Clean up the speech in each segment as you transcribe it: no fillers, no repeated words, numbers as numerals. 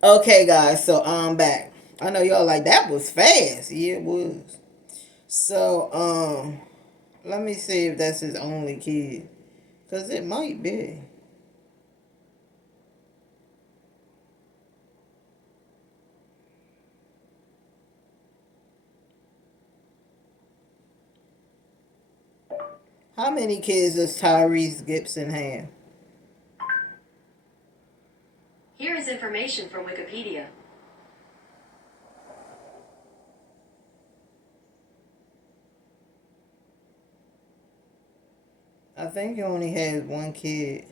Okay, guys, so I'm back. I know y'all like that was fast. Yeah, it was. So, let me see if that's his only kid. Cause it might be. How many kids does Tyrese Gibson have? Here is information from Wikipedia. I think he only has one kid.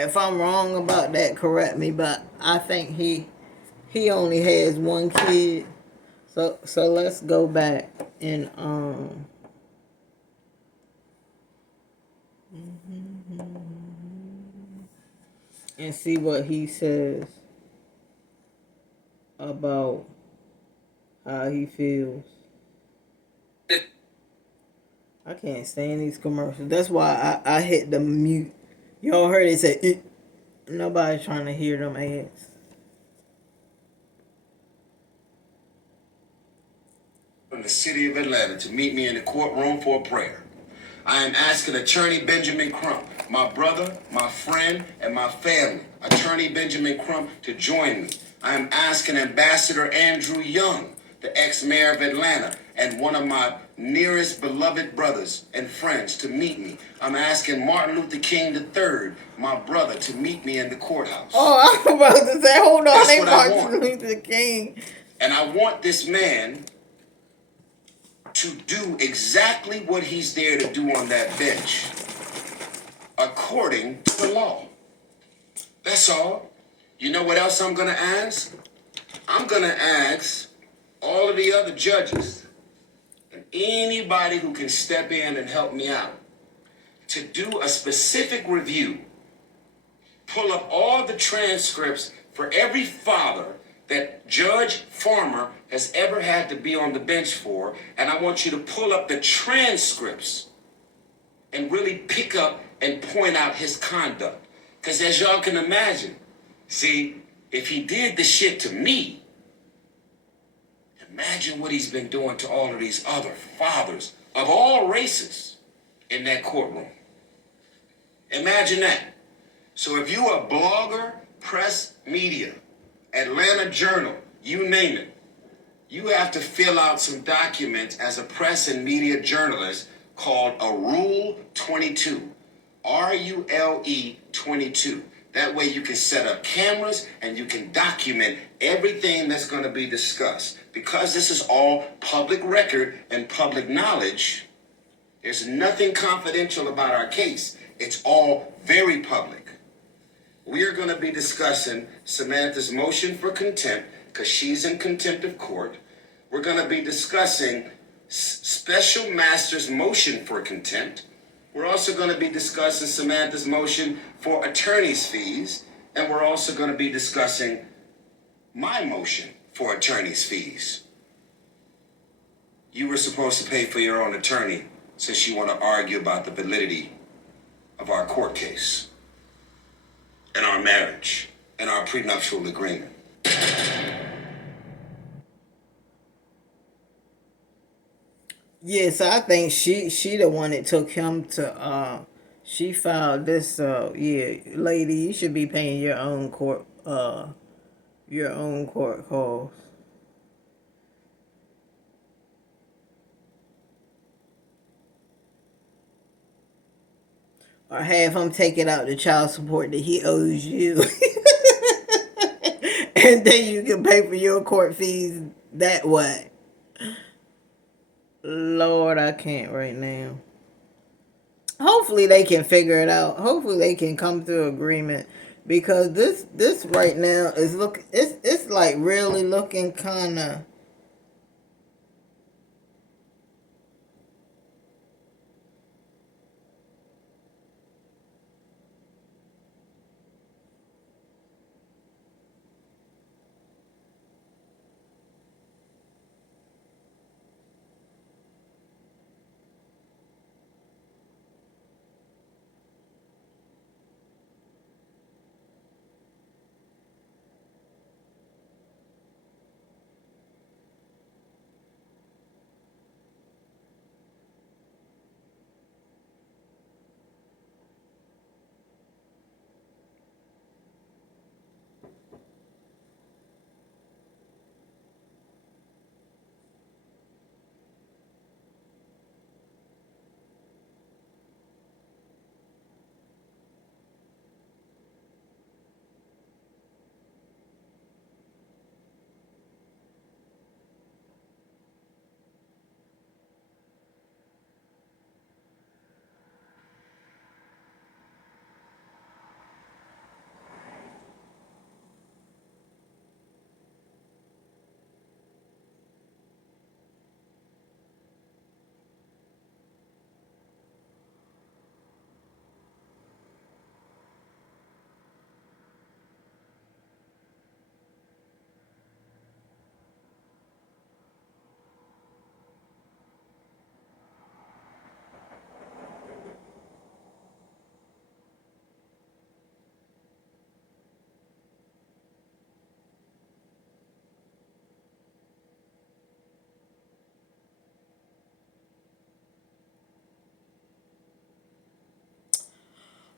If I'm wrong about that, correct me. But I think he only has one kid. So let's go back and see what he says about how he feels. I can't stand these commercials. That's why I hit the mute. Y'all heard it say it. Nobody's trying to hear them ads. From the city of Atlanta to meet me in the courtroom for a prayer. I am asking Attorney Benjamin Crump, my brother, my friend, and my family, Attorney Benjamin Crump, to join me. I am asking Ambassador Andrew Young, the ex-mayor of Atlanta, and one of my nearest beloved brothers and friends to meet me. I'm asking Martin Luther King III, my brother, to meet me in the courthouse. Oh, I'm about to say, hold on, That's they what I Martin want. Luther King. And I want this man to do exactly what he's there to do on that bench, according to the law. That's all. You know what else I'm going to ask? I'm going to ask all of the other judges and anybody who can step in and help me out to do a specific review, pull up all the transcripts for every father that Judge Farmer has ever had to be on the bench for, and I want you to pull up the transcripts and really pick up and point out his conduct. Because as y'all can imagine, see, if he did the shit to me, imagine what he's been doing to all of these other fathers of all races in that courtroom. Imagine that. So if you are a blogger, press media, Atlanta Journal, you name it, you have to fill out some documents as a press and media journalist called a Rule 22. RULE 22. That way you can set up cameras and you can document everything that's going to be discussed. Because this is all public record and public knowledge, there's nothing confidential about our case. It's all very public. We are going to be discussing Samantha's motion for contempt because she's in contempt of court. We're going to be discussing Special Master's motion for contempt. We're also going to be discussing Samantha's motion for attorney's fees. And we're also going to be discussing my motion for attorney's fees. You were supposed to pay for your own attorney since you want to argue about the validity of our court case and our marriage and our prenuptial agreement. Yeah, so I think she the one that took him to she filed this yeah, lady, you should be paying your own court costs. Or have him take it out the child support that he owes you. And then you can pay for your court fees that way. Lord, I can't right now. Hopefully they can figure it out. Hopefully they can come to agreement because this right now is it's like really looking kind of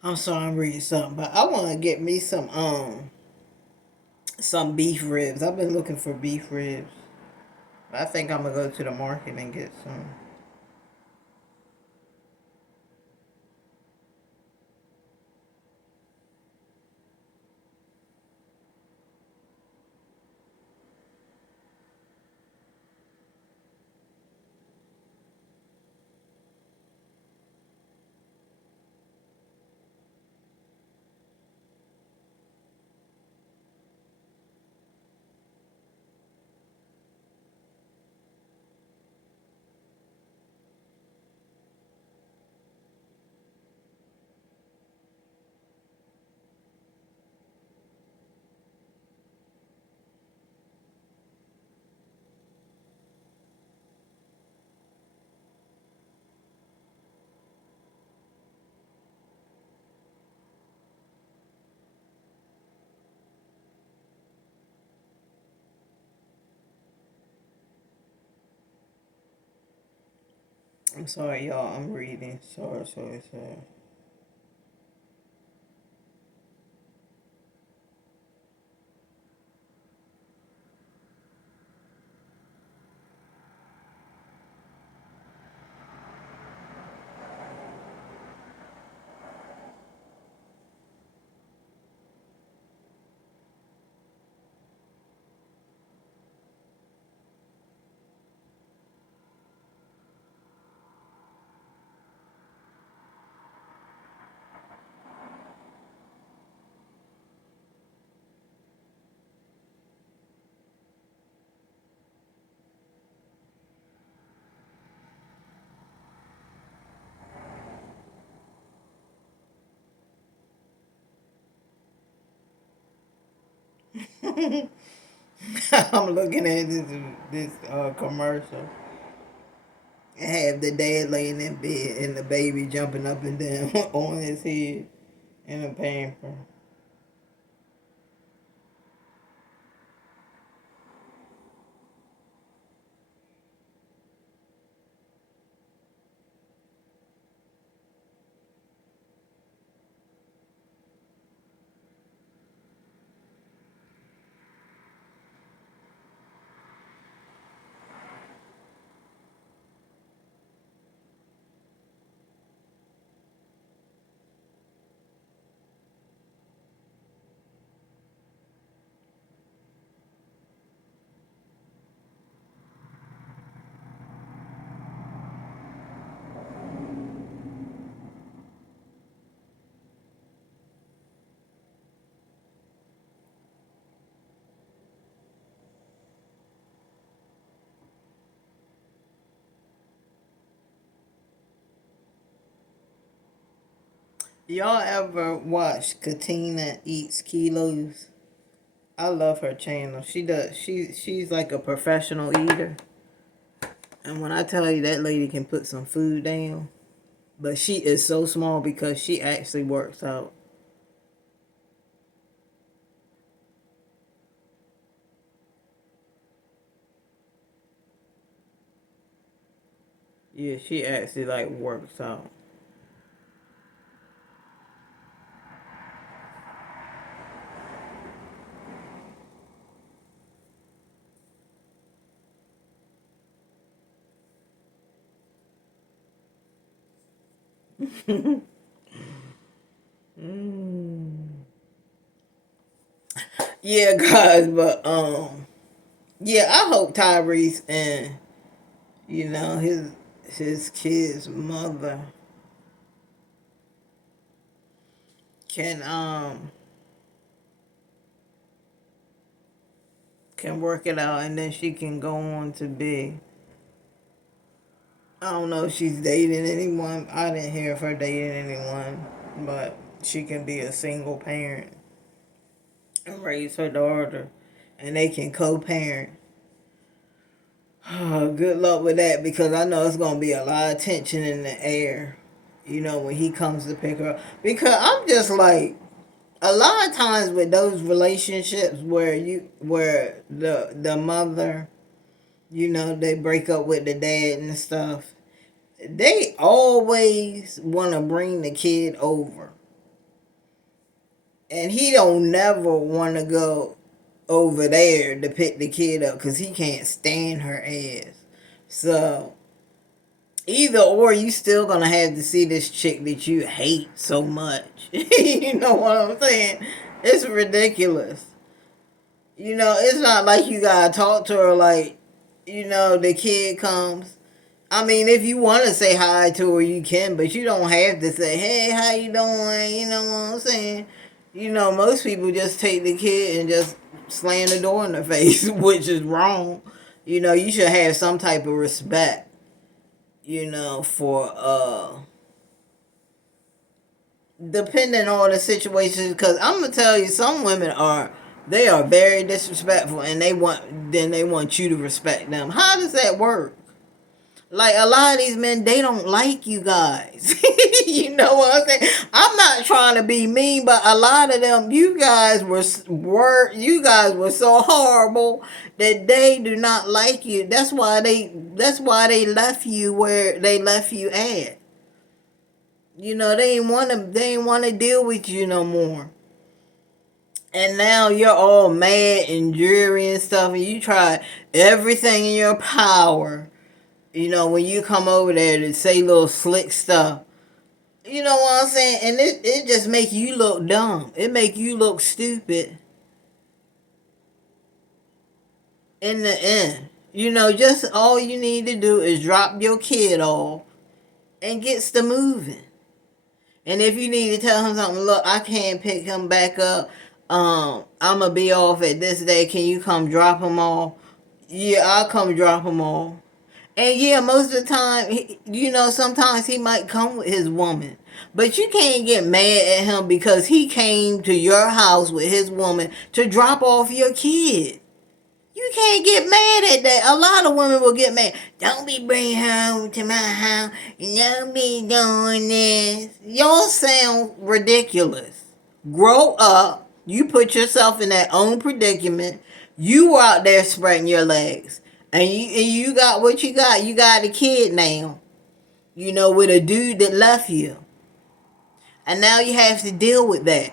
I'm sorry, I'm reading something, but I want to get me some beef ribs. I've been looking for beef ribs. I think I'm gonna go to the market and get some. I'm sorry, y'all. I'm reading. Sorry. I'm looking at this commercial. It have the dad laying in bed and the baby jumping up and down on his head in a pamper. Y'all ever watch Katina Eats Kilos? I love her channel. She's like a professional eater. And when I tell you that lady can put some food down, but she is so small because she actually works out. Yeah, she actually like works out. Yeah, guys, but yeah, I hope Tyrese and his kid's mother can can work it out, and then she can go on to be. I don't know if she's dating anyone. I didn't hear of her dating anyone, but she can be a single parent and raise her daughter, and they can co-parent. Good luck with that, because I know it's gonna be a lot of tension in the air. When he comes to pick her up, because I'm just like, a lot of times with those relationships where the mother, they break up with the dad and stuff, they always want to bring the kid over. And he don't never want to go over there to pick the kid up because he can't stand her ass. So either or, you still gonna have to see this chick that you hate so much. You know what I'm saying? It's ridiculous. It's not like you gotta talk to her like, the kid comes. I mean, if you want to say hi to her, you can, but you don't have to say, "Hey, how you doing?" You know what I'm saying? Most people just take the kid and just slam the door in their face, which is wrong. You should have some type of respect, for depending on the situation. Because I'm gonna tell you, some women they are very disrespectful, and they want you to respect them. How does that work? Like, a lot of these men, they don't like you guys. You know what I'm saying? I'm not trying to be mean, but a lot of them, you guys were so horrible that they do not like you. That's why they left you where they left you at. They ain't want to deal with you no more. And now you're all mad and dreary and stuff, and you try everything in your power, when you come over there to say little slick stuff. You know what I'm saying? And it just make you look dumb. It make you look stupid in the end. Just all you need to do is drop your kid off and gets to moving. And if you need to tell him something, look, I can't pick him back up. I'm going to be off at this day. Can you come drop him off? Yeah, I'll come drop him off. And yeah, most of the time, sometimes he might come with his woman. But you can't get mad at him because he came to your house with his woman to drop off your kid. You can't get mad at that. A lot of women will get mad. Don't be bringing her home to my house. Don't be doing this. Y'all sound ridiculous. Grow up. You put yourself in that own predicament. You were out there spreading your legs. And you got what you got. You got a kid now. With a dude that left you. And now you have to deal with that.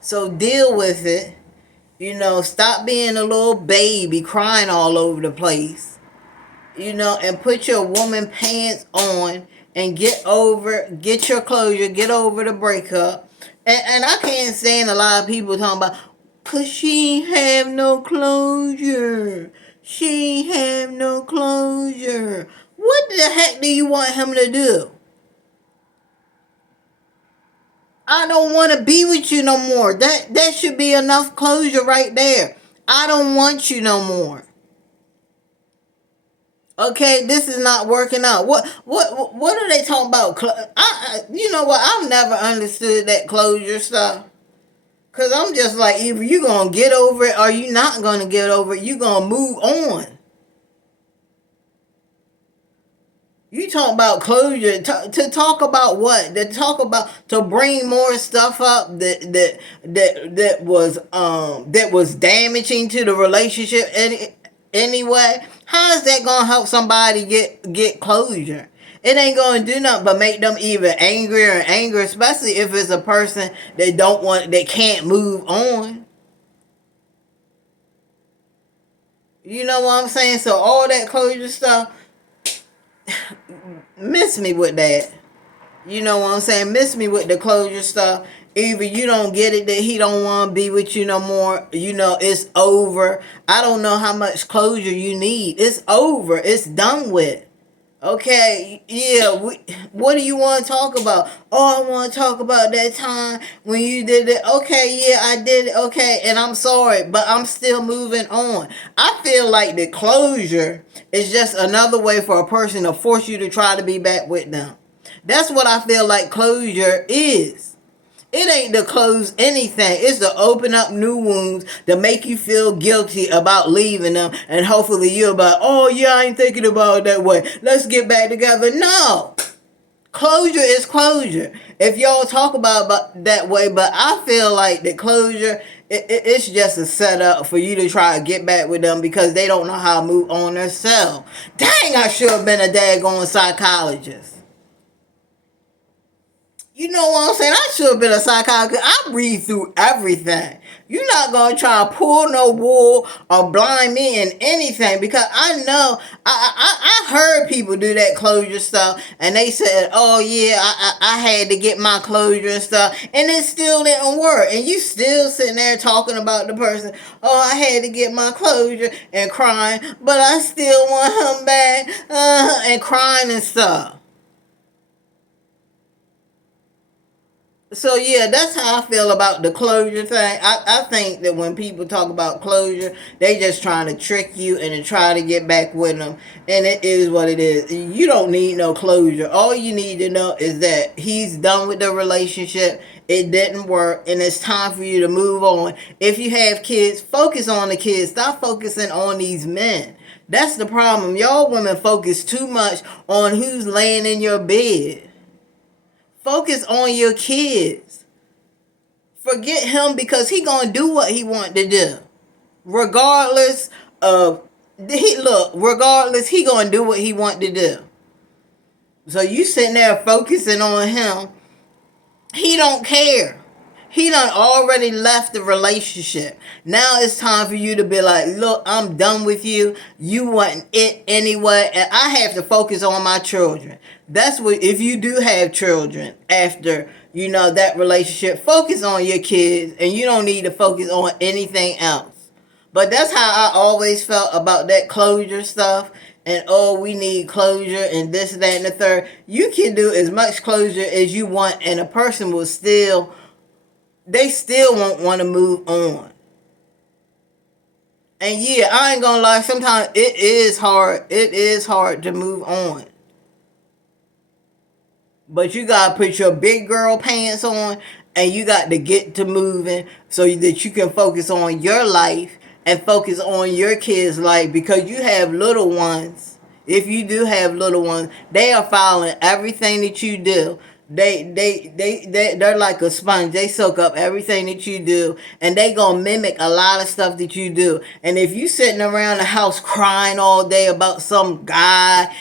So deal with it. Stop being a little baby crying all over the place. And put your woman pants on and get your closure, get over the breakup. And I can't stand a lot of people talking about, cause she ain't have no closure. She ain't have no closure. What the heck do you want him to do? I don't want to be with you no more. That should be enough closure right there. I don't want you no more. Okay, this is not working out. What are they talking about? You know what? I've never understood that closure stuff. Cause I'm just like, either you gonna get over it or you not gonna get over it. You gonna move on. You talk about closure to talk about what? To bring more stuff up that was damaging to the relationship anyway. How is that gonna help somebody get closure? It ain't gonna do nothing but make them even angrier and angrier, especially if it's a person that can't move on. You know what I'm saying? So all that closure stuff, miss me with that. You know what I'm saying? Miss me with the closure stuff. Either you don't get it that he don't want to be with you no more. It's over. I don't know how much closure you need. It's over. It's done with. Okay, yeah, what do you want to talk about? Oh, I want to talk about that time when you did it. Okay, yeah, I did it. Okay, and I'm sorry, but I'm still moving on. I feel like the closure is just another way for a person to force you to try to be back with them. That's what I feel like closure is. It ain't to close anything. It's to open up new wounds to make you feel guilty about leaving them. And hopefully you're about, oh yeah, I ain't thinking about it that way. Let's get back together. No. Closure is closure. If y'all talk about that way, but I feel like the closure, it's just a setup for you to try to get back with them because they don't know how to move on themselves. Dang, I should have been a daggone psychologist. You know what I'm saying? I should have been a psychologist. I read through everything. You're not gonna try to pull no wool or blind me in anything because I know I heard people do that closure stuff and they said, oh yeah, I had to get my closure and stuff and it still didn't work and you still sitting there talking about the person, oh I had to get my closure and crying, but I still want him back and crying and stuff. So yeah, that's how I feel about the closure thing. I think that when people talk about closure, they just trying to trick you and to try to get back with them. And it is what it is. You don't need no closure. All you need to know is that he's done with the relationship. It didn't work and it's time for you to move on. If you have kids, focus on the kids. Stop focusing on these men. That's the problem. Y'all women focus too much on who's laying in your bed. Focus on your kids. Forget him because he gonna do what he want to do. Regardless of regardless, he gonna do what he want to do. So you sitting there focusing on him. He don't care. He done already left the relationship. Now it's time for you to be like, look, I'm done with you. You wasn't it anyway, and I have to focus on my children. That's what, if you do have children after, that relationship, focus on your kids, and you don't need to focus on anything else. But that's how I always felt about that closure stuff. And oh, we need closure and this, that, and the third. You can do as much closure as you want, and a person will still, they still won't want to move on. And yeah, I ain't gonna lie, sometimes it is hard. It is hard to move on. But you gotta put your big girl pants on and you got to get to moving so that you can focus on your life and focus on your kids' life because you have little ones. If you do have little ones, they are following everything that you do. They're like a sponge. They soak up everything that you do, and they gonna mimic a lot of stuff that you do. And if you sitting around the house crying all day about some guy,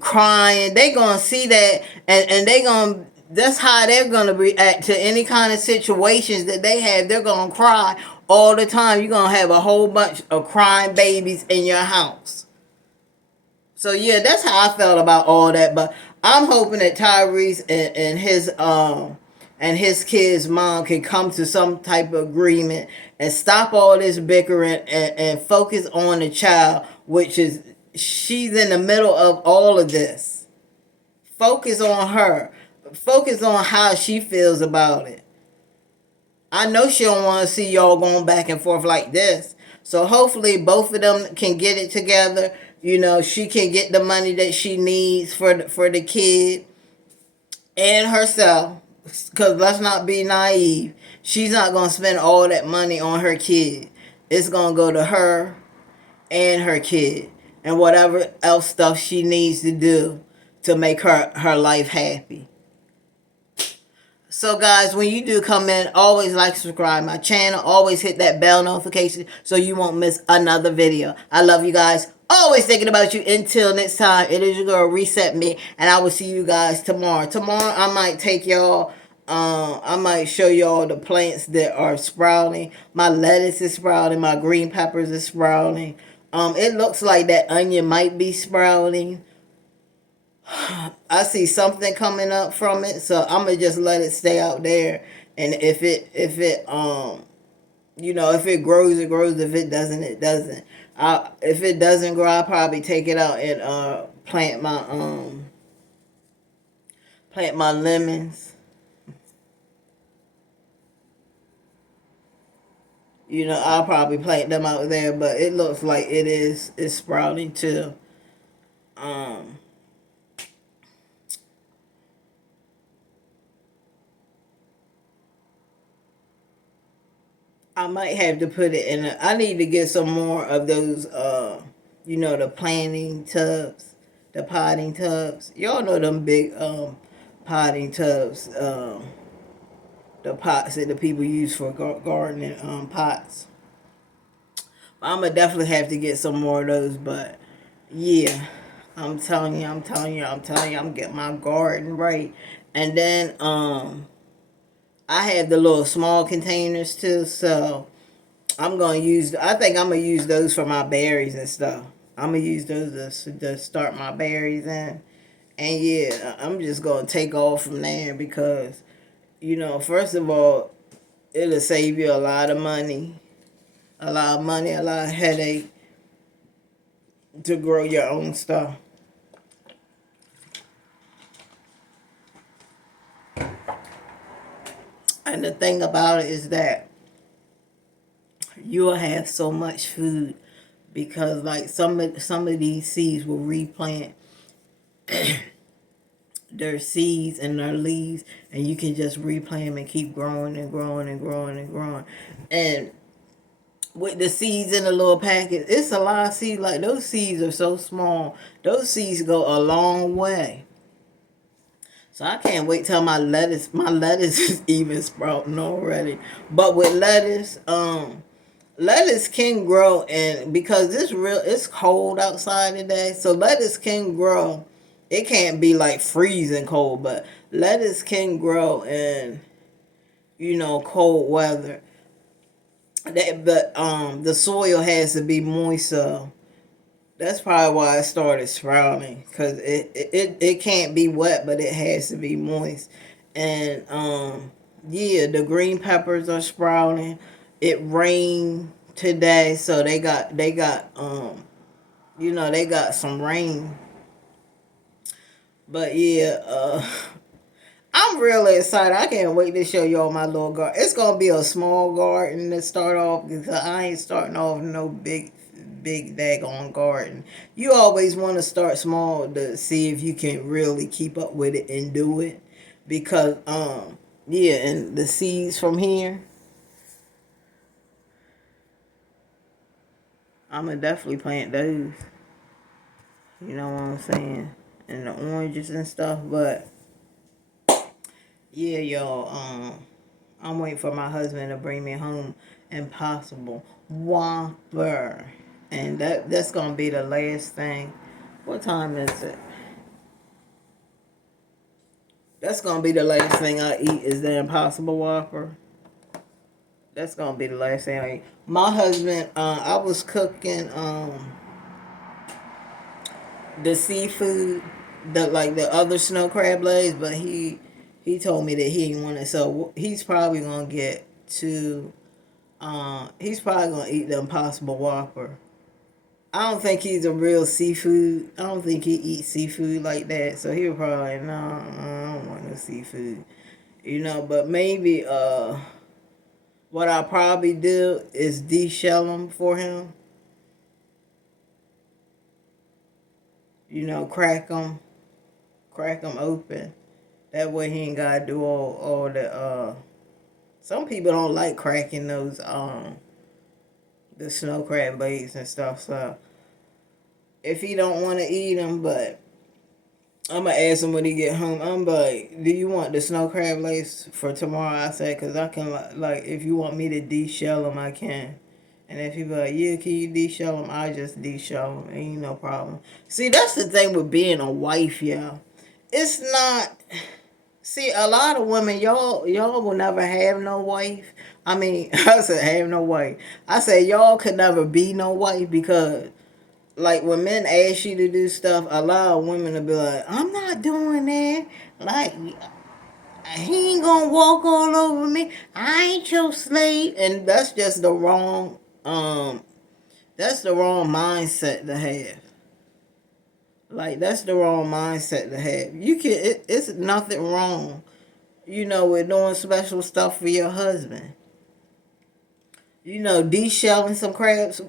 crying, they gonna see that, and they gonna. That's how they're gonna react to any kind of situations that they have. They're gonna cry all the time. You're gonna have a whole bunch of crying babies in your house. So yeah, that's how I felt about all that. But I'm hoping that Tyrese and his kid's mom can come to some type of agreement and stop all this bickering and focus on the child, which is she's in the middle of all of this. Focus on her. Focus on how she feels about it. I know she don't want to see y'all going back and forth like this. So hopefully both of them can get it together. She can get the money that she needs for the kid and herself. Because let's not be naive. She's not going to spend all that money on her kid. It's going to go to her and her kid. And whatever else stuff she needs to do to make her life happy. So guys, when you do come in, always like, subscribe my channel. Always hit that bell notification so you won't miss another video. I love you guys. Always thinking about you. Until next time, it is your girl, Reset Me. And I will see you guys tomorrow. Tomorrow, I might take y'all, I might show y'all the plants that are sprouting. My lettuce is sprouting. My green peppers is sprouting. It looks like that onion might be sprouting. I see something coming up from it, so I'm gonna just let it stay out there. And if it grows, it grows. If it doesn't, it doesn't. If it doesn't grow, I'll probably take it out and plant my lemons. I'll probably plant them out there, but it looks like it's sprouting too. I might have to put it in I need to get some more of those, the planting tubs, the potting tubs. Y'all know them big, potting tubs, the pots that the people use for gardening, pots. I'm going to definitely have to get some more of those, but yeah. I'm telling you, I'm getting my garden right. And then I have the little small containers too, so I think I'm gonna use those for my berries and stuff. I'm gonna use those to start my berries in. And yeah, I'm just gonna take off from there because, first of all, it'll save you a lot of money, a lot of headache to grow your own stuff. And the thing about it is that you'll have so much food because like some of these seeds will replant their seeds and their leaves, and you can just replant them and keep growing and growing and growing and growing. And with the seeds in the little packet, it's a lot of seeds. Like those seeds are so small. Those seeds go a long way. So I can't wait till my lettuce is even sprouting already. But with lettuce can grow, and because it's cold outside today, so lettuce can grow. It can't be like freezing cold, but lettuce can grow in cold weather. But the soil has to be moist, so that's probably why it started sprouting. Cause it can't be wet, but it has to be moist. And yeah, the green peppers are sprouting. It rained today, so they got some rain. But yeah, I'm really excited. I can't wait to show y'all my little garden. It's gonna be a small garden to start off because I ain't starting off no big daggone garden. You always want to start small to see if you can really keep up with it and do it. Because yeah, and the seeds from here, I'm gonna definitely plant those. You know what I'm saying? And the oranges and stuff, but yeah, y'all. I'm waiting for my husband to bring me home Impossible Whopper, and that's gonna be the last thing. What time is it? That's gonna be the last thing I eat is the Impossible Whopper. That's gonna be the last thing I eat. My husband, I was cooking the seafood, the other snow crab legs, but he told me that he didn't want it, so he's probably gonna get two. He's probably gonna eat the Impossible Whopper. I don't think he's a real seafood. I don't think he eats seafood like that. So he was probably like, no, I don't want no seafood. But maybe what I'll probably do is de-shell them for him. Crack them open. That way he ain't gotta do all the some people don't like cracking those the snow crab legs and stuff. So if he don't want to eat them, but I'm gonna ask him when he get home. I'm like, do you want the snow crab legs for tomorrow? I said, cause I can like if you want me to de-shell them, I can. And if he be like, yeah, can you de-shell them? I just de-shell them, ain't no problem. See, that's the thing with being a wife, y'all. It's not. See, a lot of women, y'all will never have no wife. I mean, I said have no wife. I said y'all could never be no wife because like when men ask you to do stuff, a lot of women will be like, I'm not doing that. Like he ain't gonna walk all over me. I ain't your slave. And that's just the wrong that's the wrong mindset to have. Like that's the wrong mindset to have. It's nothing wrong, with doing special stuff for your husband. De-shelling some crabs,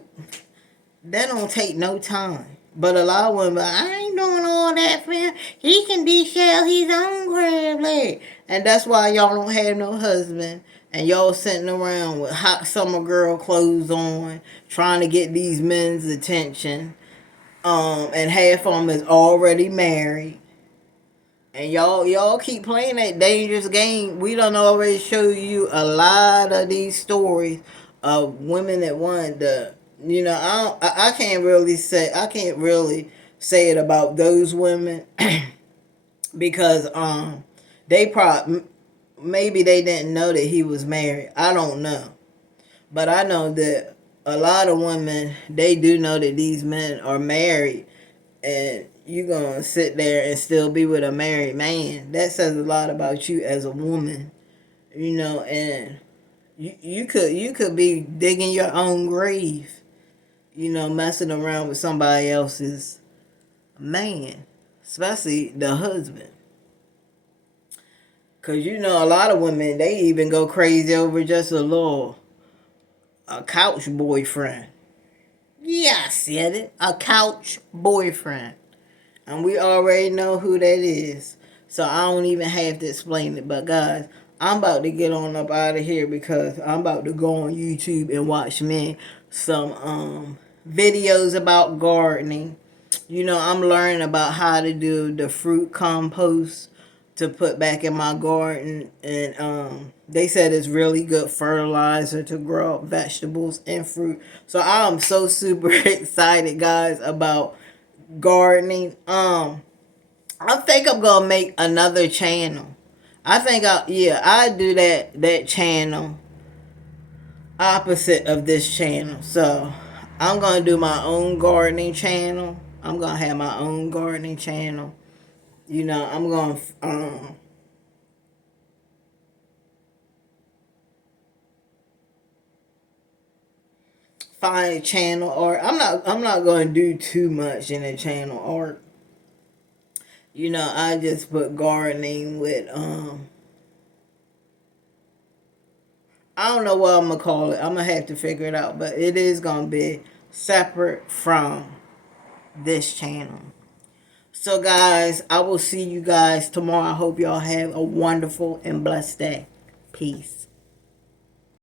that don't take no time. But a lot of women, I ain't doing all that for him. He can de-shell his own crab leg. And that's why y'all don't have no husband. And y'all sitting around with hot summer girl clothes on, trying to get these men's attention. And half of them is already married. And y'all keep playing that dangerous game. We done already show you a lot of these stories of women that wanted to. I can't really say it about those women because They probably, maybe they didn't know that he was married. I don't know. But I know that a lot of women, they do know that these men are married, and you gonna sit there and still be with a married man. That says a lot about you as a woman, and you could be digging your own grave, messing around with somebody else's man, especially the husband. Cause a lot of women, they even go crazy over just a couch boyfriend. Yeah, I said it. A couch boyfriend. And we already know who that is. So I don't even have to explain it. But guys, I'm about to get on up out of here because I'm about to go on YouTube and watch me some videos about gardening. I'm learning about how to do the fruit compost to put back in my garden, and they said it's really good fertilizer to grow vegetables and fruit. So I'm so super excited, guys, about gardening. I think I'm gonna make another channel. I think I do that channel opposite of this channel. So I'm gonna do my own gardening channel. I'm gonna have my own gardening channel. I'm gonna find a channel, or I'm not gonna do too much in the channel art. I just put gardening with I don't know what I'm gonna call it. I'm gonna have to figure it out, but it is gonna be separate from this channel. So guys, I will see you guys tomorrow. I hope y'all have a wonderful and blessed day. Peace.